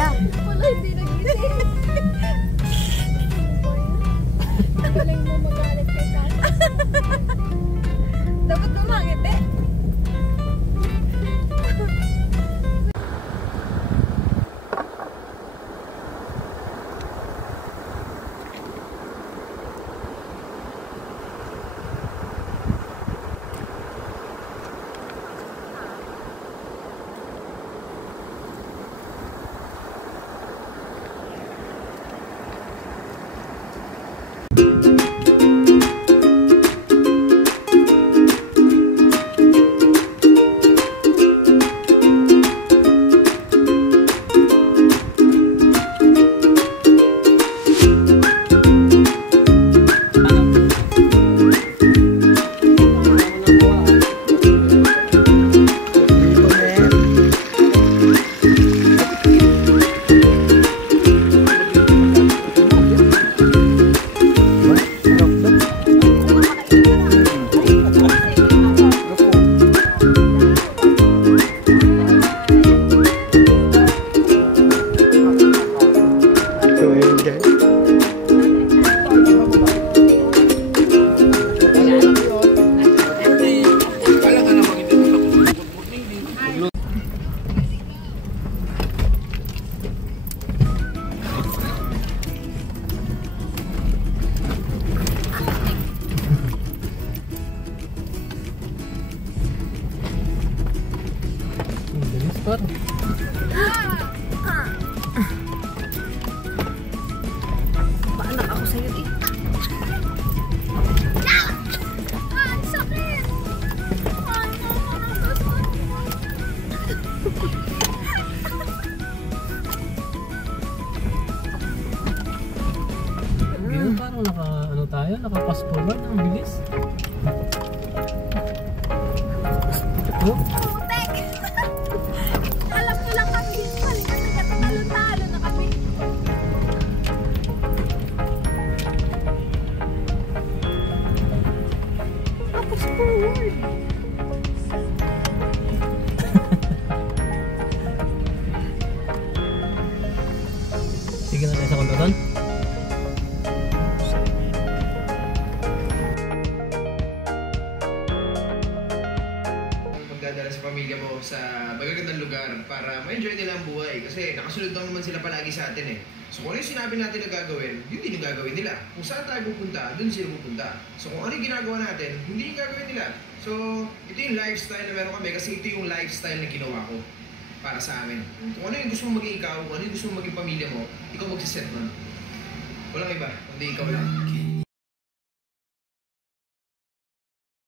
Wala. Wala, hindi nagising. Galing mo magalit kay Tata. Dapat lumangit eh. Paanak ako sa'yo eh. Ang sakit! Ngayon parang naka-fast forward, ang bilis. Oh? Putek! Alam ko lang kami dismal kasi katatalo-talo na kami. Tapos forward. Sige na tayo sa kondoton. Magdadala sa pamilya mo sa magagandang lugar para ma-enjoy nila ang buhay kasi nakasunod lang naman sila palagi sa atin eh. So kung ano yung sinabi natin na gagawin, yun din yung gagawin nila. Kung saan tayo pupunta, dun sila pupunta. So kung ano yung ginagawa natin, hindi yung gagawin nila. So ito yung lifestyle na meron kami kasi ito yung lifestyle na ginawa ko para sa amin. Kung ano yung gusto mong maging ikaw, kung ano yung gusto mong maging pamilya mo, ikaw magsiset nun. Walang iba, kundi ikaw lang.